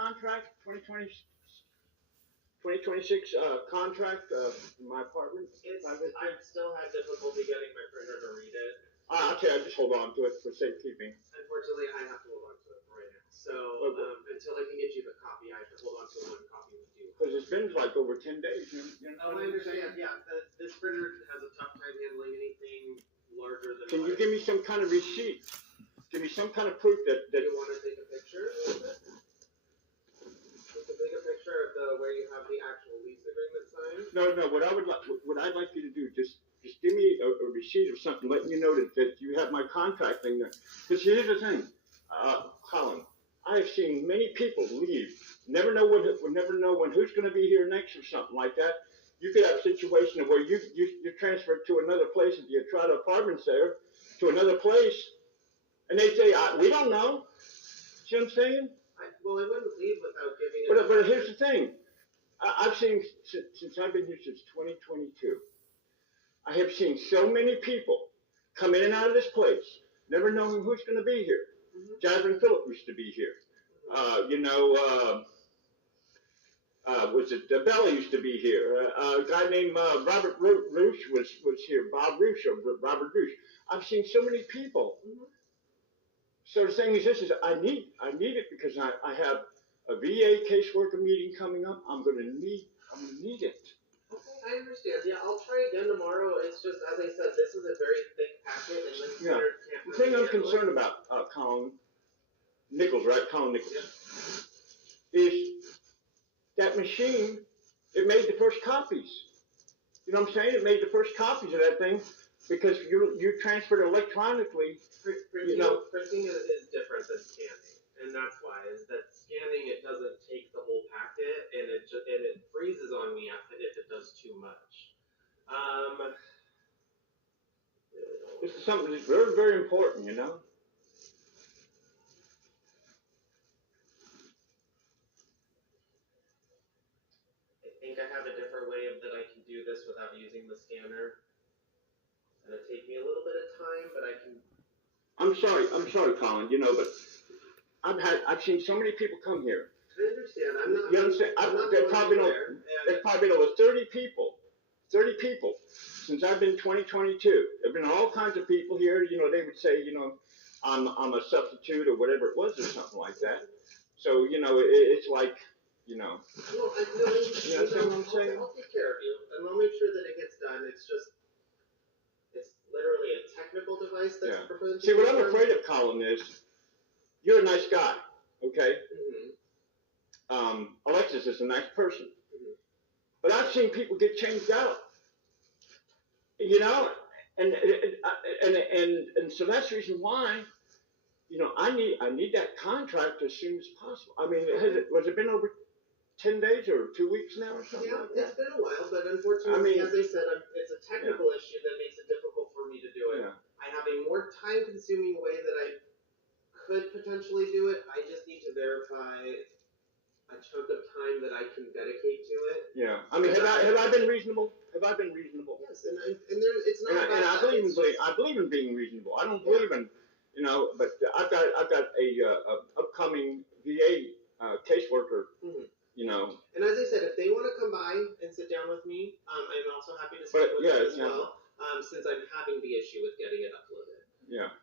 contract, 2026 contract in my apartment? I've still had difficulty getting my printer to read it. Okay, I just hold on to it for safekeeping. Unfortunately, I have to hold on to it for right now. So until I can get you the copy, I have to hold on to one copy with you. Because it's been like over 10 days. I understand. Yeah, this printer has a tough time handling anything larger than. Can you give me some kind of receipt? Give me some kind of proof that you want to take a picture of it? You can take a picture of where you have the actual lease agreement signed. No. What I'd like you to do, just give me a receipt or something, letting you know that you have my contract thing there. Because here's the thing, Colin, I have seen many people leave. Never know when who's going to be here next or something like that. You could have a situation where you're transferred to another place if you try to apartments there to another place, and they say we don't know. See what I'm saying? I wouldn't leave without giving it. But here's the thing. I've seen since I've been here since 2022. I have seen so many people come in and out of this place, never knowing who's going to be here. Jasmine Phillip used to be here. Was it Bella used to be here? A guy named Robert Roosh was here. Bob Roosh or Robert Roosh. I've seen so many people. So the thing is, I need it because I have a VA caseworker meeting coming up. I'm gonna need it. Okay, I understand. Yeah, I'll try again tomorrow. It's just, as I said, this is a very thick packet, and this can't The thing I'm concerned about, Colin Nichols, right? Colin Nichols, is that machine. It made the first copies. You know what I'm saying? It made the first copies of that thing because you transferred electronically. Printing is different than scanning, and that's why. Is that scanning? It doesn't take the whole packet, and it freezes on me if it does too much. This is something that's very, very important, you know. I think I have a different way that I can do this without using the scanner. It's gonna take me a little bit of time, but I can. I'm sorry, Colin. But I've seen so many people come here. I understand. I'm not. You understand? There's probably been over 30 people since I've been 2022. There've been all kinds of people here. They would say, I'm a substitute or whatever it was or something like that. So it's like, Well, I'm saying? I'll take care of you, and I'll make sure that it gets done. It's literally a technical device that's proposed. See, what I'm afraid of, Colin, is you're a nice guy, okay? Alexis is a nice person. But I've seen people get changed out, and so that's the reason why, I need that contract as soon as possible. I mean, was it been over 10 days or 2 weeks now or something? Yeah, it's been a while, but unfortunately, as I said, it's a technical issue that makes it difficult for me to do it. Yeah. I have a more time-consuming way that I could potentially do it. I just need to verify a chunk of time that I can dedicate to it. Yeah, I mean, have I been reasonable? Have I been reasonable? Yes, and it's not. And I believe in being reasonable. I don't believe in, but I've got a upcoming VA caseworker. And as I said, if they want to come by and sit down with me, I'm also happy to sit with them as well. Since I'm having the issue with getting it uploaded. Yeah.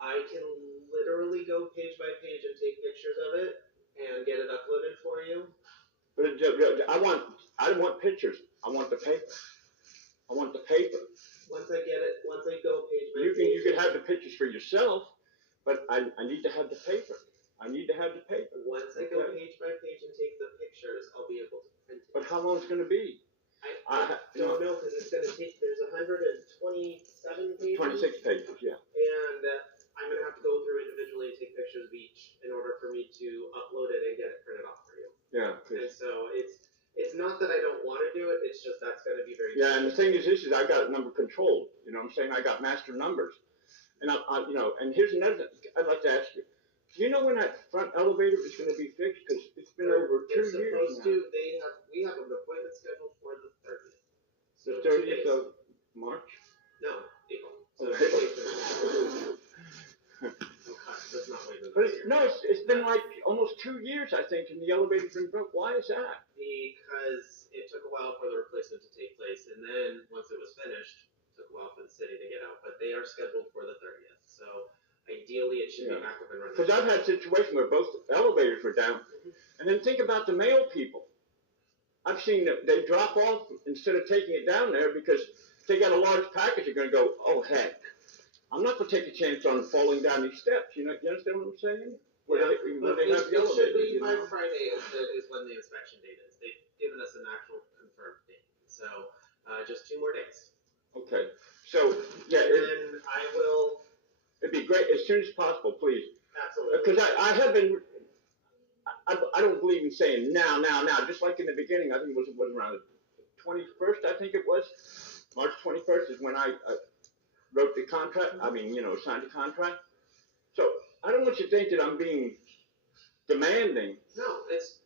I can literally go page by page and take pictures of it and get it uploaded for you. But I don't want pictures. I want the paper. Once I go page by page. You can have the pictures for yourself, but I need to have the paper. Once I go page by page and take the pictures, I'll be able to print it. But how long is it going to be? I don't know, because it's going to take, there's 127 pages. 26 pages, yeah. And I'm going to have to go through individually and take pictures of each in order for me to upload it and get it printed off for you. Yeah. And so it's not that I don't want to do it, it's just that's going to be very and the thing is I got number controlled. You know what I'm saying? I got master numbers. And and here's another thing I'd like to ask you. Do you know when that front elevator is going to be fixed? Because it's been over 2 years now. We have an appointment scheduled for the 30th. So the 30th of March? No, April. So But it's been like almost 2 years, I think, and the elevator's been broke. Why is that? Because it took a while for the replacement to take place, and then once it was finished, it took a while for the city to get out. But they are scheduled for the 30th, so ideally it should be back up and running. Because I've had situations where both elevators were down, and then think about the mail people. I've seen that they drop off instead of taking it down there because they got a large package. They're going to go, oh heck, I'm not going to take a chance on falling down these steps. You understand what I'm saying? Yeah, but it should be by Friday is when the inspection date is. They've given us an actual confirmed date. So just 2 more days. Okay. So, yeah. And I will. It'd be great as soon as possible, please. Absolutely. Because I have been. I don't believe in saying now. Just like in the beginning, I think it was around the 21st, I think it was. March 21st is when I wrote the contract. I mean, signed the contract. So I don't want you to think that I'm being demanding. No,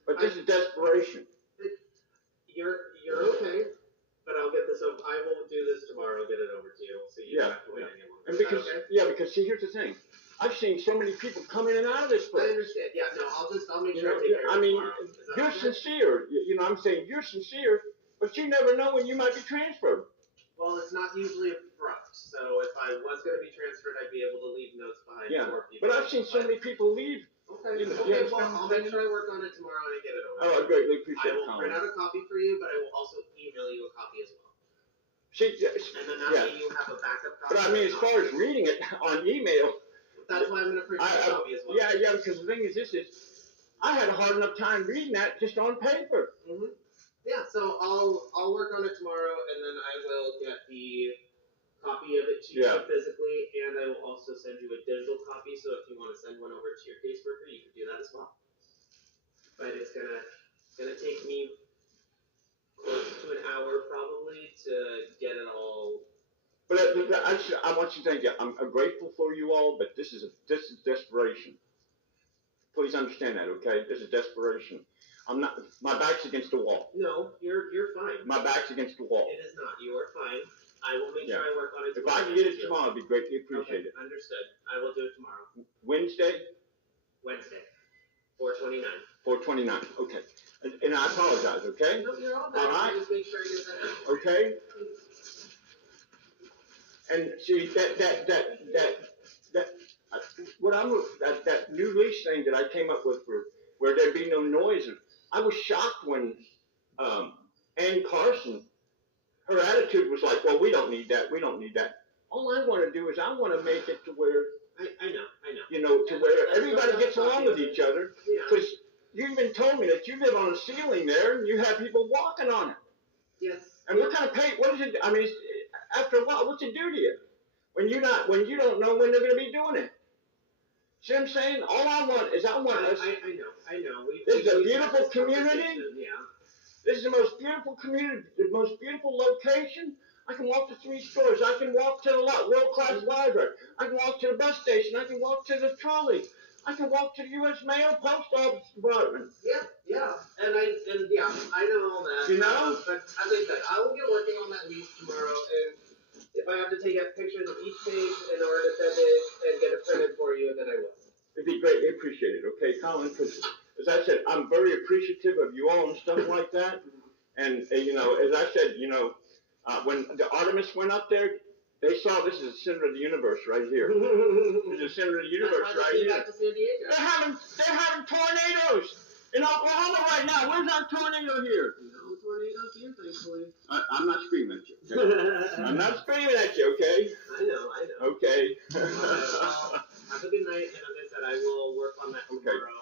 But this is desperation. You're okay, but I'll get this over. I will do this tomorrow. I'll get it over to you, so you don't have to wait any longer. And because see, here's the thing. I've seen so many people come in and out of this place. I understand. Yeah, no, I'll make sure I take care of it tomorrow. You're sincere. I'm saying you're sincere, but you never know when you might be transferred. Well, it's not usually abrupt, so if I was going to be transferred, I'd be able to leave notes behind for people. But I've seen so many people leave. Okay, well, I'll make sure I work on it tomorrow and get it over. Oh, I greatly appreciate it. I will print out a copy for you, but I will also email you a copy as well. See, and then that way you have a backup copy. But I mean, as far as reading it on email. That's why I'm going to print out a copy as well. Yeah, because the thing is, I had a hard enough time reading that just on paper. Mm-hmm. Yeah, so I'll work on it tomorrow, and then I will get the copy of it to you physically, and I will also send you a digital copy, so if you want to send one over to your caseworker, you can do that as well. But it's gonna take me close to an hour probably to get it all. But I want you to think, I'm grateful for you all, but this is desperation. Please understand that, okay? This is desperation. I'm not. My back's against the wall. No, you're fine. My back's against the wall. It is not. You are fine. I will make sure I work on it tomorrow. If I can get it tomorrow, it'd be greatly appreciated. Okay, understood. I will do it tomorrow. Wednesday, 4/29. 4/29. Okay. And I apologize. Okay. No, you're all right. All right. Just make sure you get that. Okay. And see that new lease thing that I came up with where there'd be no noise. I was shocked when Ann Carson, her attitude was like, well, we don't need that. All I want to do is I want to make it to where I know. To where everybody gets along with each other. Because you even told me that you live on a ceiling there and you have people walking on it. Yes. And what kind of pay? What is it? I mean, after a while, what's it do to you when you don't know when they're going to be doing it? See what I'm saying? All I want is I want us. I know. This is a beautiful community. Yeah. This is the most beautiful community, the most beautiful location. I can walk to 3 stores. I can walk to the world-class library. I can walk to the bus station. I can walk to the trolley. I can walk to the U.S. Mail Post Office Department. Yeah. And I know all that. But as I said, I will get working on that lease tomorrow. And if I have to take pictures of each page in order to send it and get it printed for you, then I will. It'd be greatly appreciated, okay, Colin? Because, as I said, I'm very appreciative of you all and stuff like that. And, as I said, when the Artemis went up there, they saw this is the center of the universe right here. This is the center of the universe right here. Back to San Diego. They're having tornadoes in Oklahoma right now. Where's our tornado here? No tornadoes here, thankfully. I'm not screaming at you. Okay? I'm not screaming at you, okay? I know. Okay. Have a good night, and as I said, I will work on that tomorrow.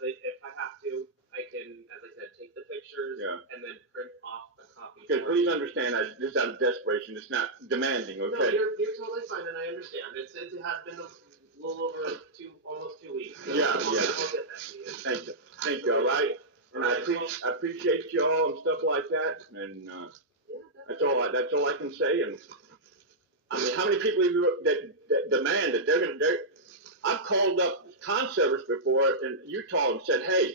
If I have to, I can, as I said, take the pictures and then print off the copy. Because please understand, this is out of desperation. It's not demanding, okay? No, you're totally fine, and I understand. It has been a little over almost 2 weeks. So Yeah. I'll get that to you. Thank you, all right? And I appreciate y'all and stuff like that, and that's all I can say. And I mean, how many people that demand that I've called up conservators before in Utah and said, hey,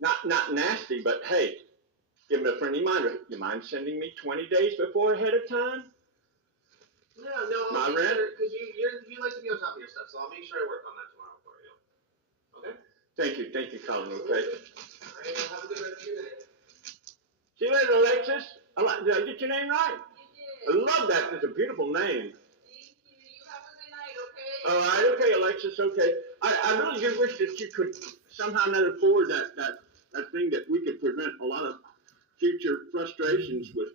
not nasty, but hey, give me a friendly reminder. You mind sending me 20 days before ahead of time? No, I'll make sure, because you like to be on top of your stuff, so I'll make sure I work on that tomorrow for you. Okay? Thank you, Colin, okay? All right, well, have a good rest of your night. See you later, Alexis. Did I get your name right? You did. I love that. It's a beautiful name. Thank you. You have a good night, okay? All right, okay, Alexis, okay. I really do wish that you could somehow not afford that thing that we could prevent a lot of future frustrations with.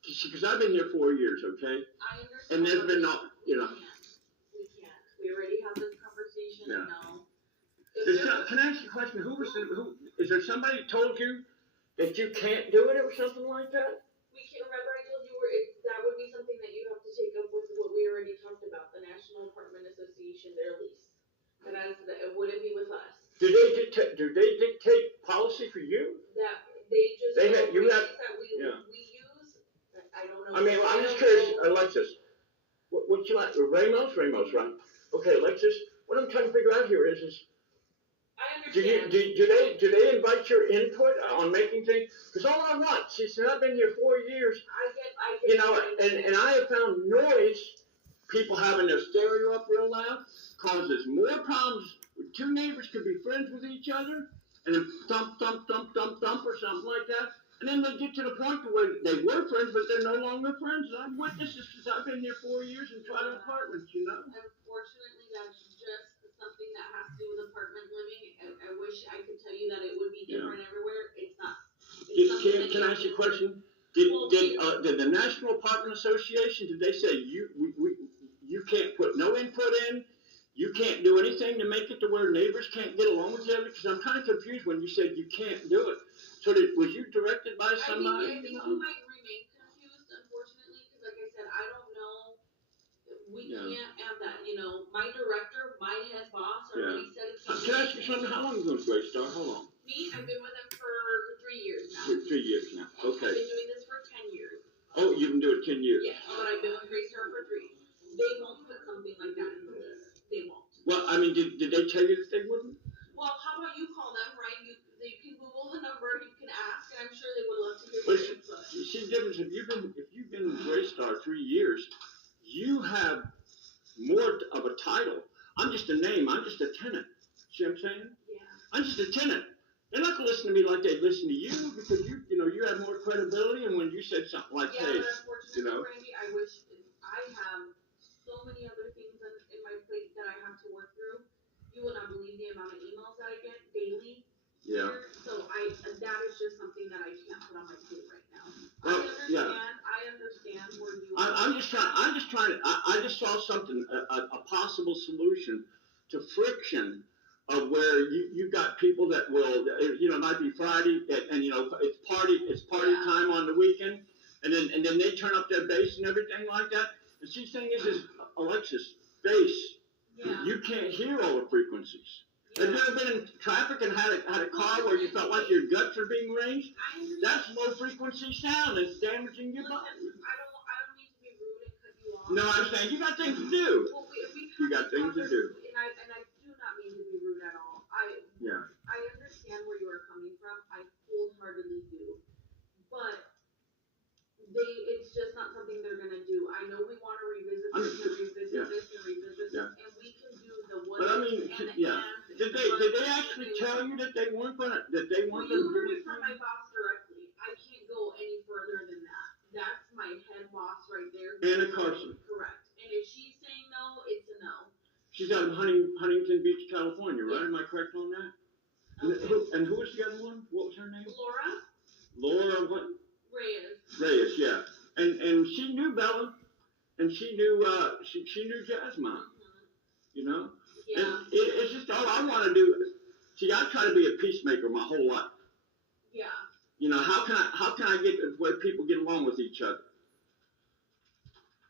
Because I've been here 4 years, okay? I understand. And there's been no, you know. We can't. We already had this conversation. Yeah. No. Can I ask you a question? Is there somebody who told you that you can't do it or something like that? We can't. Remember, I told you that would be something that you have to take up with what we already talked about, the National Apartment Association, their lease. It wouldn't be with us. Do they dictate policy for you? That they just They have, you have, that we yeah. we use. I don't know. I mean, I'm just curious, Alexis. What you like? Ramos, right? Okay, Alexis. What I'm trying to figure out here is I do understand. do they invite your input on making things? Because all I want, she said, I've been here 4 years. I get. You know, and I have found noise. People having their stereo up real loud causes more problems. Two neighbors could be friends with each other, and then thump, or something like that. And then they get to the point to where they were friends, but they're no longer friends. And I've witnessed this since I've been here 4 years and tried apartments, you know. Unfortunately, that's just something that has to do with apartment living. I wish I could tell you that it would be different everywhere. It's not. Can I ask you a question? Did the National Apartment Association, did they say you can't put no input in? You can't do anything to make it to where neighbors can't get along with each other? Because I'm kind of confused when you said you can't do it. So was you directed by somebody? I think you might remain confused, unfortunately, because like I said, I don't know. We can't have that. You know, my director, my head boss, already said it's. Can I ask you something? How long ago was Greystar? How long? Me, I've been with them for 3 years now. 3 years now. Okay. I've been doing this for 10 years. Oh, you've been doing it 10 years? Yeah, but I've been with Greystar for 3. They won't put something like that in the lease. They won't. Well, I mean, did they tell you that they wouldn't? Well, how about you call them, right? You can Google the number, you can ask, and I'm sure they would love to hear your input. See the difference, if you've been with Greystar 3 years, you have more of a title. I'm just a name, I'm just a tenant. See what I'm saying? Yeah. I'm just a tenant. They're not gonna listen to me like they listen to you because you have more credibility, and when you said something like, yeah, hey, but unfortunately, Randy, I wish I have so many other things in my plate that I have to work through. You will not believe the amount of emails that I get daily. Yeah. Here. So that is just something that I can't put on my plate right now. Well, I understand where you are. I'm just trying to, I just saw something, a possible solution to friction of where you got people that will, it might be Friday and it's party time on the weekend, and then they turn up their bass and everything like that. The see, thing is Alexis, bass, you can't hear all the frequencies. Have you ever been in traffic and had a car where you felt like your guts are being raised? That's low frequency sound. It's damaging your body. I don't mean to be rude and cut you off. No, I'm saying you got things to do. Well, You got things to do. And I do not mean to be rude at all. I understand where you are coming from. I wholeheartedly do. But it's just not something they're gonna do. I know we want to revisit this and we can do the what. But I mean, did they actually tell you that they weren't gonna you heard it from my boss directly. I can't go any further than that. That's my head boss right there. Anna Carson. Correct. And if she's saying no, it's a no. She's out of Huntington Beach, California, right? Am I correct on that? Okay. And who was the other one? What was her name? Laura what? Reyes, yeah. And she knew Bella, and she knew Jasmine. You know? Yeah. And it's just all I want to do. See, I try to be a peacemaker my whole life. Yeah. You know, how can I get where people get along with each other?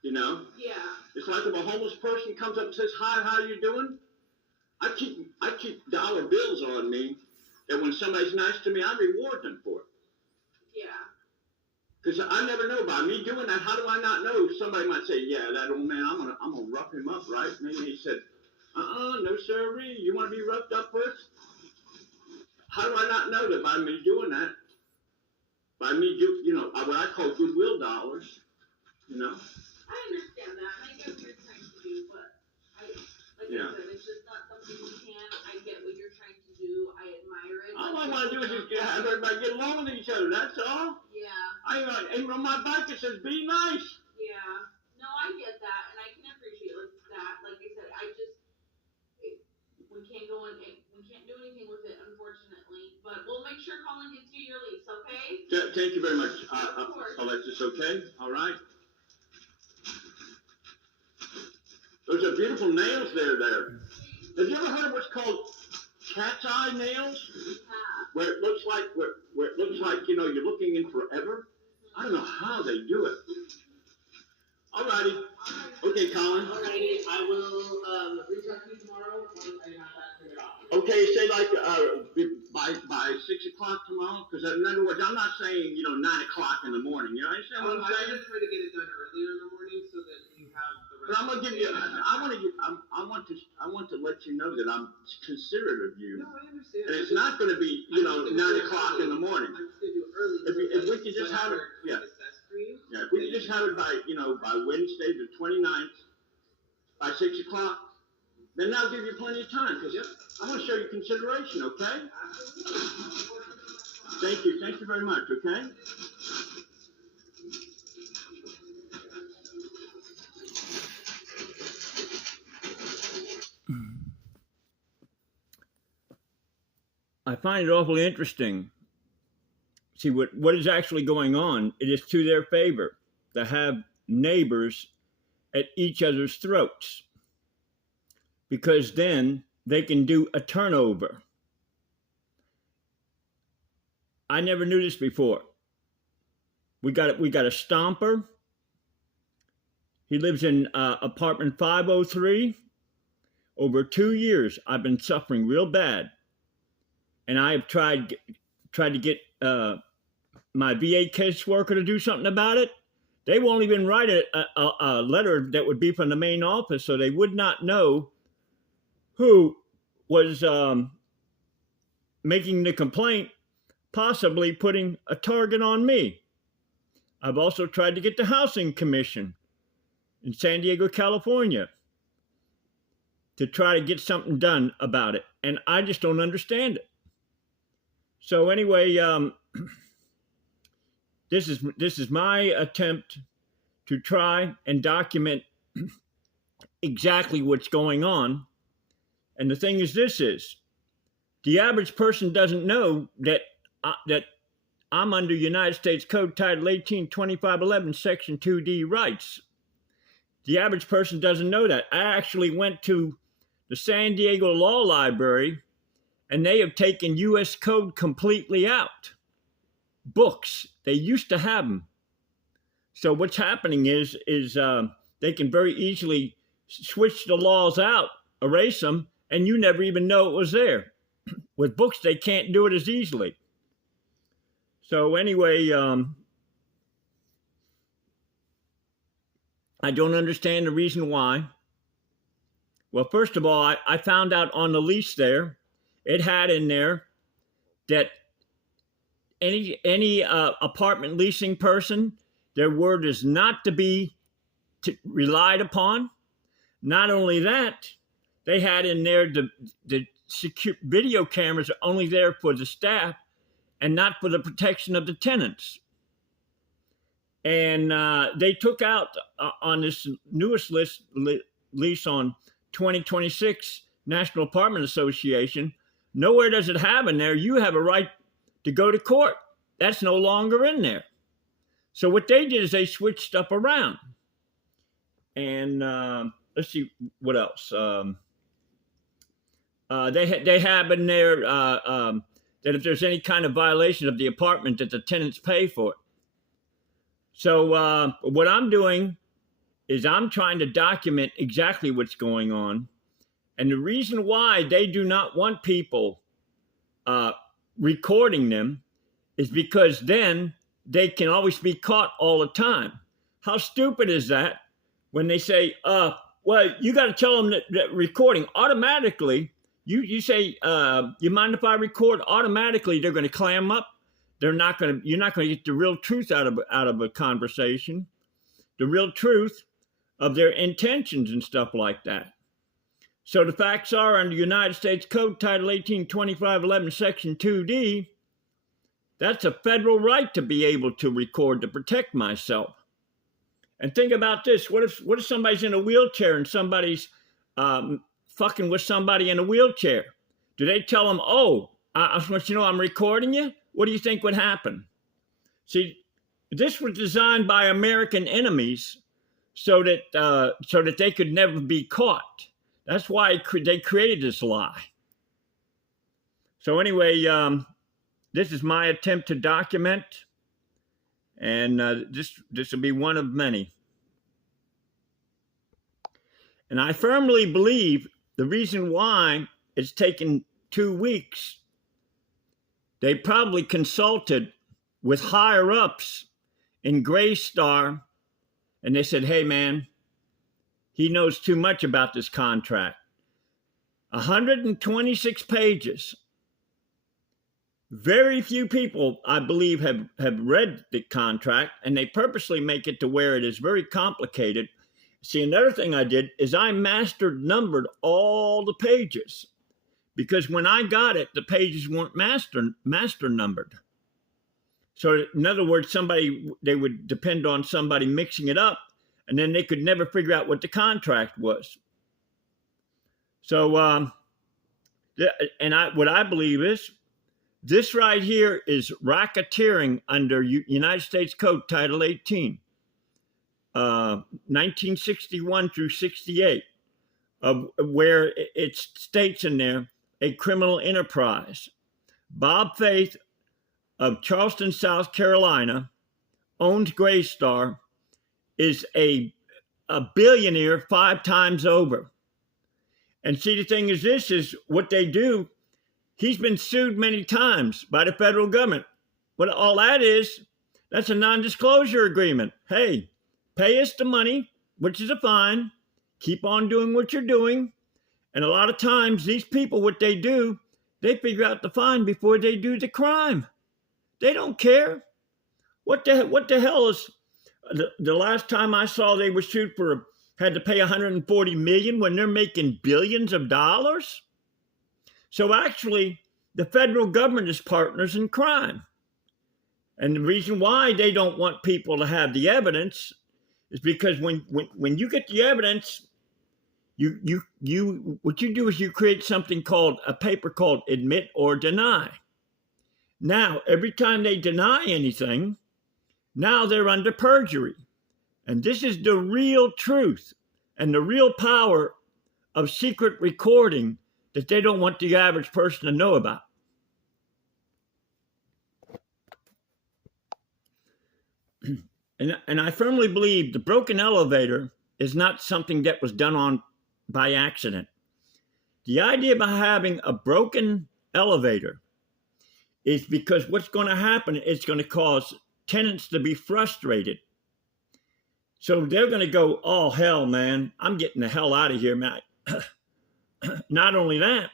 You know? Yeah. It's like if a homeless person comes up and says, "Hi, how you doing?" I keep dollar bills on me, and when somebody's nice to me, I reward them for it. Yeah. Because I never know, by me doing that, how do I not know? Somebody might say, "Yeah, that old man, I'm gonna rough him up, right?" Maybe he said, "No sirree, you want to be roughed up first?" How do I not know that by me doing that, by me what I call goodwill dollars, you know? I understand that, and I get what you're trying to do, but I said, it's just not something we can. I get what you're trying to do. I admire it. All I want to do is just have everybody get along with each other. That's all. Yeah. And on my bike it says be nice. Yeah. No, I get that, and I can appreciate that. Like I said, we can't do anything with it, unfortunately. But we'll make sure Colin gets you your lease, okay? Thank you very much, Of course. Alexis. Okay, all right. Those are beautiful nails there. Have you ever heard of what's called cat's eye nails? Where it looks like you're looking in forever. I don't know how they do it. Alrighty. Okay, Colin. Alrighty, I will reach out to you tomorrow once I have that figured out. Okay, say like by 6 o'clock tomorrow. Because in other words, I'm not saying 9 o'clock in the morning. You understand what I'm saying? I just try to get it done earlier in the morning so that you have the rest. But I'm gonna give you. I want to let you know that I'm considerate of you. No, I understand. And it's not going to be 9 o'clock in the morning. I'm just gonna do it early. If we could just have it, yeah. If we could just have it by Wednesday the 29th by 6 o'clock, then that'll give you plenty of time. Because I want to show you consideration. Okay? Thank you very much. Okay. I find it awfully interesting. See, what is actually going on, it is to their favor to have neighbors at each other's throats, because then they can do a turnover. I never knew this before. We got a stomper. He lives in apartment 503. Over 2 years, I've been suffering real bad. And I have tried to get my VA caseworker to do something about it. They won't even write a letter that would be from the main office, so they would not know who was making the complaint, possibly putting a target on me. I've also tried to get the Housing Commission in San Diego, California, to try to get something done about it, and I just don't understand it. So anyway, this is my attempt to try and document exactly what's going on. And the thing is, the average person doesn't know that I'm under United States Code Title 18, 2511, Section 2D rights. The average person doesn't know that. I actually went to the San Diego Law Library, and they have taken U.S. Code completely out. Books, they used to have them. So what's happening is they can very easily switch the laws out, erase them, and you never even know it was there. With books, they can't do it as easily. So anyway, I don't understand the reason why. Well, first of all, I found out on the lease there, it had in there that any apartment leasing person, their word is not to be relied upon. Not only that, they had in there the secure video cameras are only there for the staff and not for the protection of the tenants. And they took out on this newest lease on 2026 National Apartment Association, nowhere does it have in there, you have a right to go to court. That's no longer in there. So what they did is they switched stuff around. And let's see what else. They have in there that if there's any kind of violation of the apartment, that the tenants pay for it. So what I'm doing is I'm trying to document exactly what's going on. And the reason why they do not want people recording them is because then they can always be caught all the time. How stupid is that when they say, well, you got to tell them that recording automatically, you say, you mind if I record? Automatically, they're going to clam up. You're not going to get the real truth out of a conversation, the real truth of their intentions and stuff like that. So the facts are, under United States Code Title 18, 2511, Section 2D, that's a federal right to be able to record to protect myself. And think about this. What if somebody's in a wheelchair and somebody's fucking with somebody in a wheelchair? Do they tell them, oh, I want you to know I'm recording you? What do you think would happen? See, this was designed by American enemies so that they could never be caught. That's why they created this lie. So anyway, this is my attempt to document, and this will be one of many. And I firmly believe the reason why it's taken 2 weeks, they probably consulted with higher ups in Graystar, and they said, hey man, he knows too much about this contract. 126 pages. Very few people, I believe, have read the contract, and they purposely make it to where it is very complicated. See, another thing I did is I numbered all the pages, because when I got it, the pages weren't master numbered. So in other words, they would depend on somebody mixing it up, and then they could never figure out what the contract was. So, what I believe is, this right here is racketeering under United States Code Title 18, 1961 through 68, where it states in there, a criminal enterprise. Bob Faith of Charleston, South Carolina, owns Graystar, is a billionaire 5 times over. And see, the thing is, this is what they do. He's been sued many times by the federal government. What all that is, that's a non-disclosure agreement. Hey, pay us the money, which is a fine. Keep on doing what you're doing. And a lot of times, these people, what they do, they figure out the fine before they do the crime. They don't care. What the hell is, the last time I saw they were sued had to pay $140 million when they're making billions of dollars? So actually, the federal government is partners in crime. And the reason why they don't want people to have the evidence is because when you get the evidence, what you do is you create something called a paper called admit or deny. Now, every time they deny anything, now they're under perjury. And this is the real truth and the real power of secret recording that they don't want the average person to know about. And I firmly believe the broken elevator is not something that was done by accident. The idea about having a broken elevator is because what's going to happen is going to cause tenants to be frustrated. So they're going to go, oh, hell, man, I'm getting the hell out of here, man. Not only that,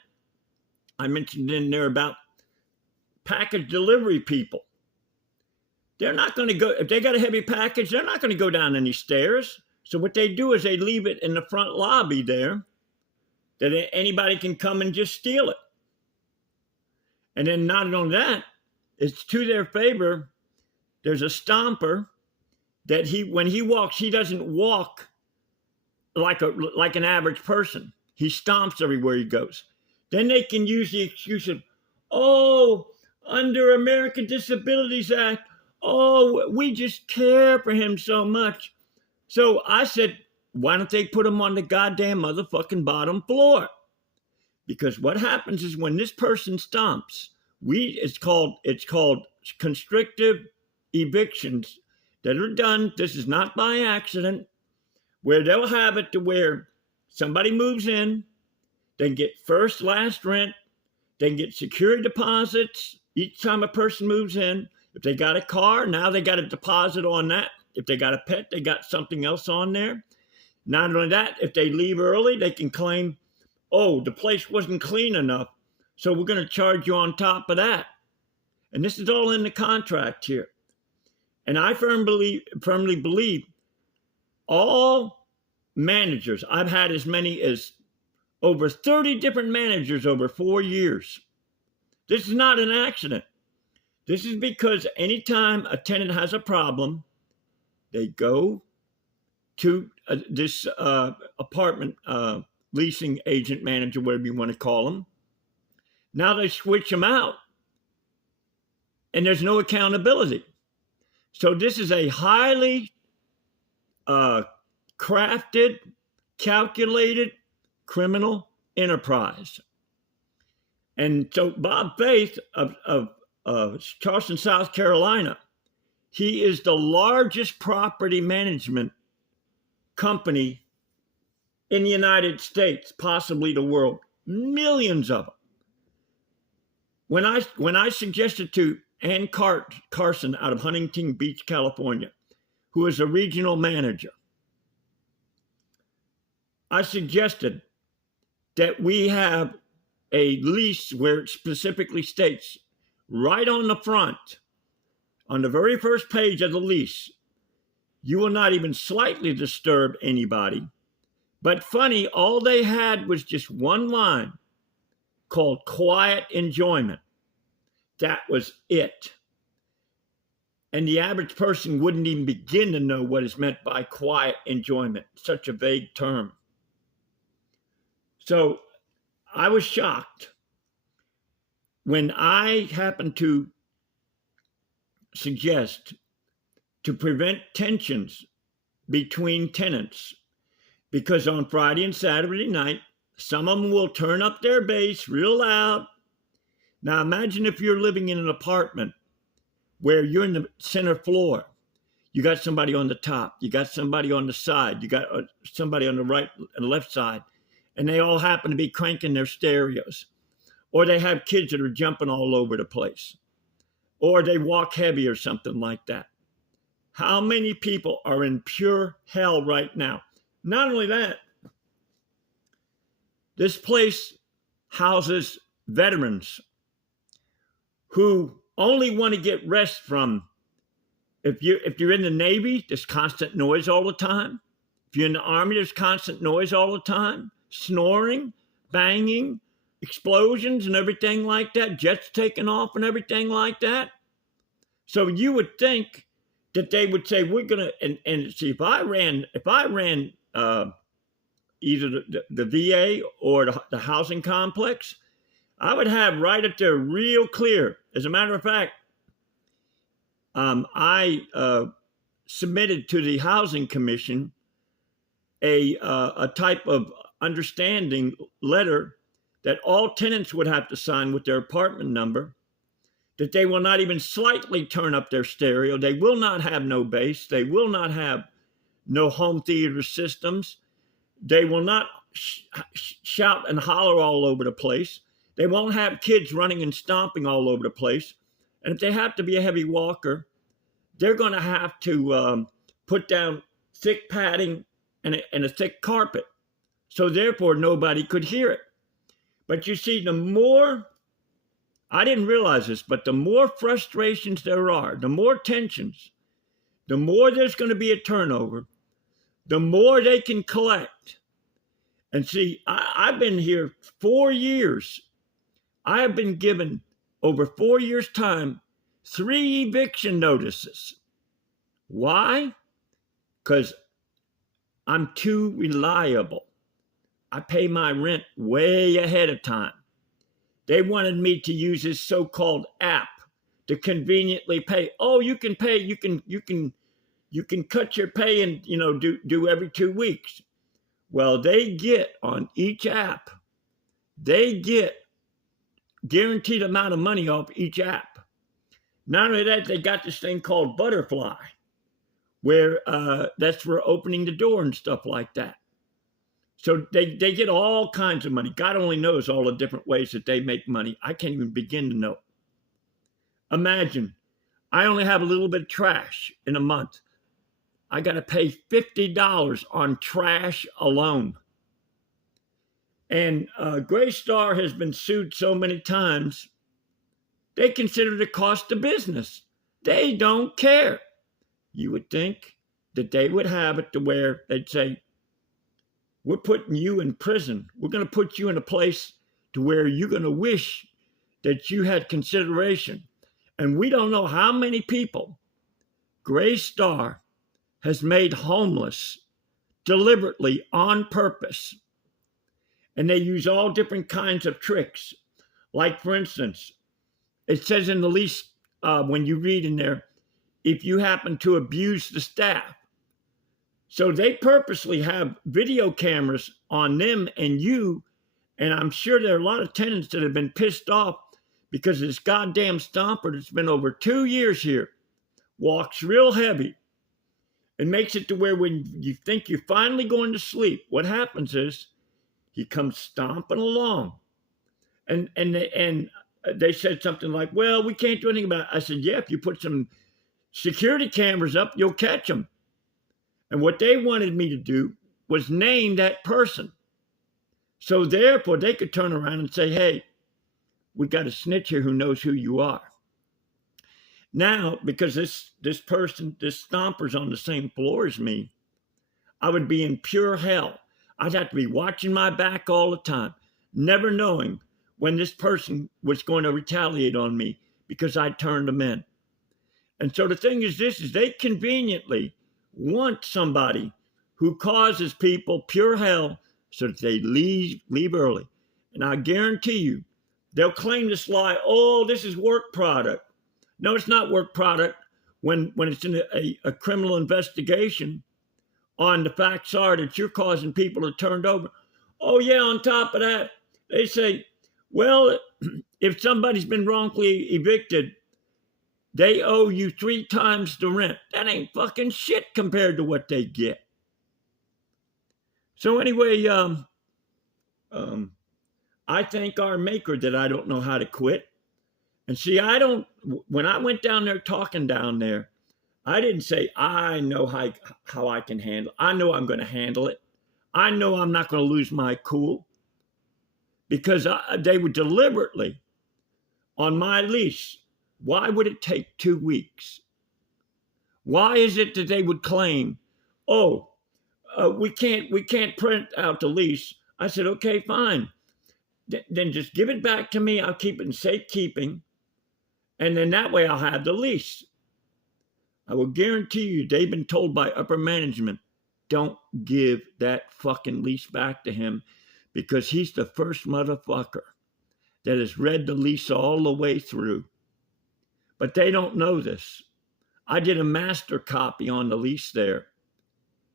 I mentioned in there about package delivery people. They're not going to go, if they got a heavy package, they're not going to go down any stairs. So what they do is they leave it in the front lobby there, that anybody can come and just steal it. And then not only that, it's to their favor, there's a stomper that when he walks, he doesn't walk like an average person. He stomps everywhere he goes. Then they can use the excuse of, oh, under American Disabilities Act, oh, we just care for him so much. So I said, why don't they put him on the goddamn motherfucking bottom floor? Because what happens is when this person stomps, it's called constrictive evictions that are done. This is not by accident, where they'll have it to where somebody moves in, they get first, last rent, they get security deposits each time a person moves in. If they got a car, now they got a deposit on that. If they got a pet, they got something else on there. Not only that, if they leave early, they can claim, oh, the place wasn't clean enough, so we're going to charge you on top of that. And this is all in the contract here. And I firmly believe all managers, I've had as many as over 30 different managers over 4 years. This is not an accident. This is because anytime a tenant has a problem, they go to this apartment leasing agent, manager, whatever you want to call them. Now they switch them out, and there's no accountability. So this is a highly crafted, calculated criminal enterprise. And so Bob Faith of Charleston, South Carolina, he is the largest property management company in the United States, possibly the world. Millions of them. When I suggested to Ann Carson out of Huntington Beach, California, who is a regional manager, I suggested that we have a lease where it specifically states right on the front, on the very first page of the lease, you will not even slightly disturb anybody. But funny, all they had was just one line called quiet enjoyment. That was it. And the average person wouldn't even begin to know what is meant by quiet enjoyment, such a vague term. So I was shocked when I happened to suggest to prevent tensions between tenants, because on Friday and Saturday night, some of them will turn up their bass real loud. Now imagine if you're living in an apartment where you're in the center floor. You got somebody on the top, you got somebody on the side, you got somebody on the right and left side, and they all happen to be cranking their stereos. Or they have kids that are jumping all over the place. Or they walk heavy or something like that. How many people are in pure hell right now? Not only that, this place houses veterans who only want to get rest from, if you're in the Navy, there's constant noise all the time. If you're in the Army, there's constant noise all the time. Snoring, banging, explosions and everything like that, jets taking off and everything like that. So you would think that they would say, we're gonna, and see, if I ran either the VA or the housing complex, I would have right up there real clear. As a matter of fact, I submitted to the Housing Commission a type of understanding letter that all tenants would have to sign with their apartment number, that they will not even slightly turn up their stereo. They will not have no bass. They will not have no home theater systems. They will not shout and holler all over the place. They won't have kids running and stomping all over the place. And if they have to be a heavy walker, they're going to have to put down thick padding and a thick carpet. So therefore, nobody could hear it. But you see, the more, I didn't realize this, but the more frustrations there are, the more tensions, the more there's going to be a turnover, the more they can collect. And see, I've been here 4 years. I have been given, over 4 years' time, 3 eviction notices. Why? Because I'm too reliable. I pay my rent way ahead of time. They wanted me to use this so-called app to conveniently pay. Oh, you can pay. You can cut your pay and do every 2 weeks. Well, they get on each app. They get guaranteed amount of money off each app. Not only that, they got this thing called Butterfly, where that's for opening the door and stuff like that. So they get all kinds of money. God only knows all the different ways that they make money. I can't even begin to know. Imagine, I only have a little bit of trash in a month. I got to pay $50 on trash alone. And Graystar has been sued so many times, they consider the cost of business. They don't care. You would think that they would have it to where they'd say, we're putting you in prison. We're going to put you in a place to where you're going to wish that you had consideration. And we don't know how many people Gray Star has made homeless deliberately on purpose. And they use all different kinds of tricks. Like, for instance, it says in the lease, when you read in there, if you happen to abuse the staff. So they purposely have video cameras on them and you. And I'm sure there are a lot of tenants that have been pissed off because this goddamn stomper that's been over 2 years here walks real heavy and makes it to where when you think you're finally going to sleep, what happens is he comes stomping along. And they said something like, well, we can't do anything about it. I said, yeah, if you put some security cameras up, you'll catch them. And what they wanted me to do was name that person. So therefore, they could turn around and say, hey, we got a snitch here who knows who you are. Now, because this person, this stomper's on the same floor as me, I would be in pure hell. I'd have to be watching my back all the time, never knowing when this person was going to retaliate on me because I turned them in. And so the thing is this, is they conveniently want somebody who causes people pure hell so that they leave early. And I guarantee you, they'll claim this lie, oh, this is work product. No, it's not work product when it's in a criminal investigation on the facts are that you're causing people to turn over. Oh, yeah, on top of that, they say, well, if somebody's been wrongfully evicted, they owe you 3 times the rent. That ain't fucking shit compared to what they get. So anyway, I thank our maker that I don't know how to quit. And see, when I went down there talking down there, I didn't say, I know how I can handle it. I know I'm going to handle it. I know I'm not going to lose my cool. Because they would deliberately, on my lease, why would it take 2 weeks? Why is it that they would claim, oh, we can't print out the lease? I said, okay, fine. Then just give it back to me. I'll keep it in safekeeping. And then that way I'll have the lease. I will guarantee you they've been told by upper management, don't give that fucking lease back to him because he's the first motherfucker that has read the lease all the way through. But they don't know this. I did a master copy on the lease there.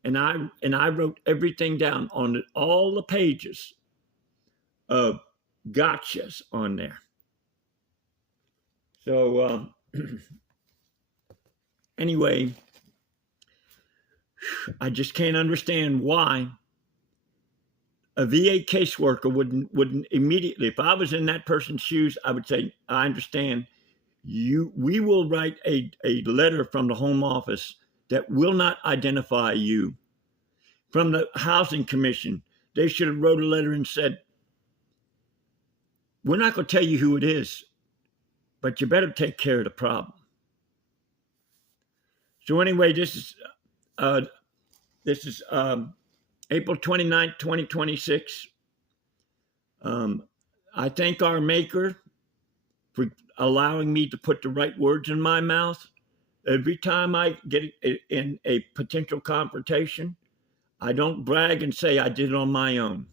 And I wrote everything down on all the pages of gotchas on there. So anyway, I just can't understand why a VA caseworker wouldn't immediately, if I was in that person's shoes, I would say, I understand. We will write a letter from the home office that will not identify you. From the Housing Commission, they should have wrote a letter and said, we're not going to tell you who it is, but you better take care of the problem. So anyway, this is April 29th, 2026. I thank our maker for allowing me to put the right words in my mouth. Every time I get in a potential confrontation, I don't brag and say I did it on my own.